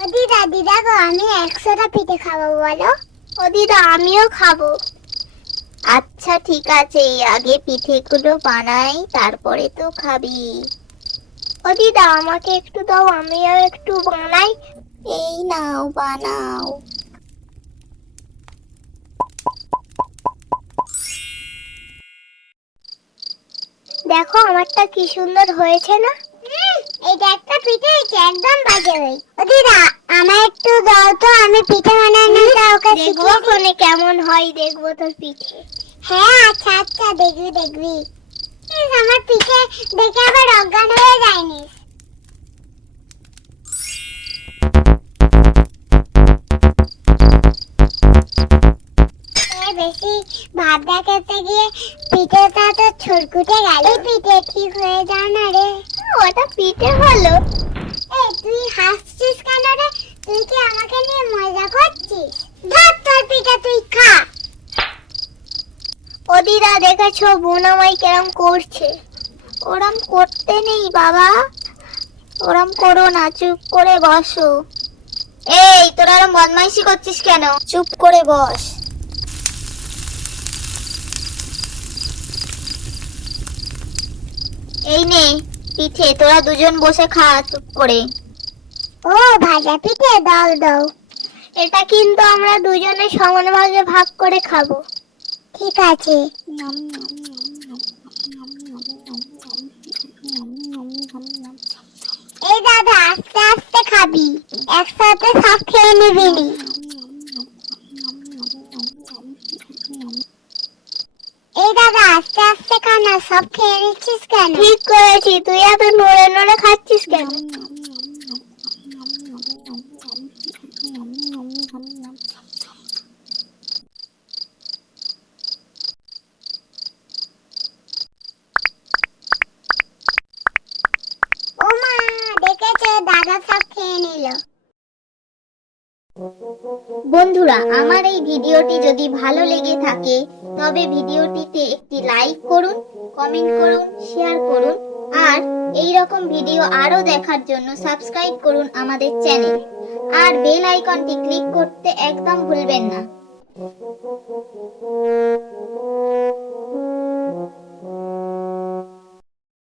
ও দিদা দিদা গো, আমি 100টা পিঠে খাবো বলো। ও দিদা আমিও খাবো। আচ্ছা ঠিক আছে, আগে পিঠেগুলো বানাই, তারপরে তো খাবি। ও দিদা আমাকে একটু দাও, আমিও একটু বানাই। এই নাও বানাও। দেখো আমারটা কি সুন্দর হয়েছে না? এটা একটা পিঠে হয়েছে, একদম বাজে হই। ও দিদা আমায় একটু দাও তো, আমি পিঠে বানানোটা ওকে শিখিয়ে দিই। কেমন হয় দেখবো তোর পিঠে। হ্যাঁ আচ্ছা আচ্ছা, দেখবি দেখবি। আমার পিঠে দেখে আবার অজ্ঞান হয়ে যায়নি। বেশি ভাত দেখাতে গিয়ে পিঠেটা তো ছড়কুটে গেল। পিঠে ঠিক হয়ে যাও না রে। ওটা পিঠে হলো। এই তুই হাসছিস কেন রে? তুই কি আমাকে নিয়ে মজা করছিস? ধর তোর পিঠে তুই খা। ও দিদা দেখেছো বোন আমায় কেরম করছে? ওরম করতে নেই বাবা, ওরম করো না, চুপ করে বসো। এই তোরা এরম বদমাইশি করছিস কেন? চুপ করে বস। এই নে পিঠে, তোরা দুজন বসে খা চুপ করে। ও ভাজা পিঠে দাও দাও। এটা কিন্তু আমরা দুজনে সমান ভাগে ভাগ করে খাবো। ঠিক আছে। এই দাদা আস্তে আস্তে খাবি, একসাথে সব খেয়ে নিবি নি। এই দাদা আস্তে আস্তে খা না, সব খেয়ে নিচ্ছিস কেন? ঠিক করেছি, তুই এত নড়ে নড়ে খাচ্ছিস কেন? ও মা, দেখেছো দাদা সব খেয়ে নিল। বন্ধুরা, আমার এই ভিডিওটি যদি ভালো লেগে থাকে তবে ভিডিওটিতে একটি লাইক করুন, কমেন্ট করুন, শেয়ার করুন আর এই রকম ভিডিও আরো দেখার জন্য সাবস্ক্রাইব করুন আমাদের চ্যানেল আর বেল আইকনটি ক্লিক করতে একদম ভুলবেন না।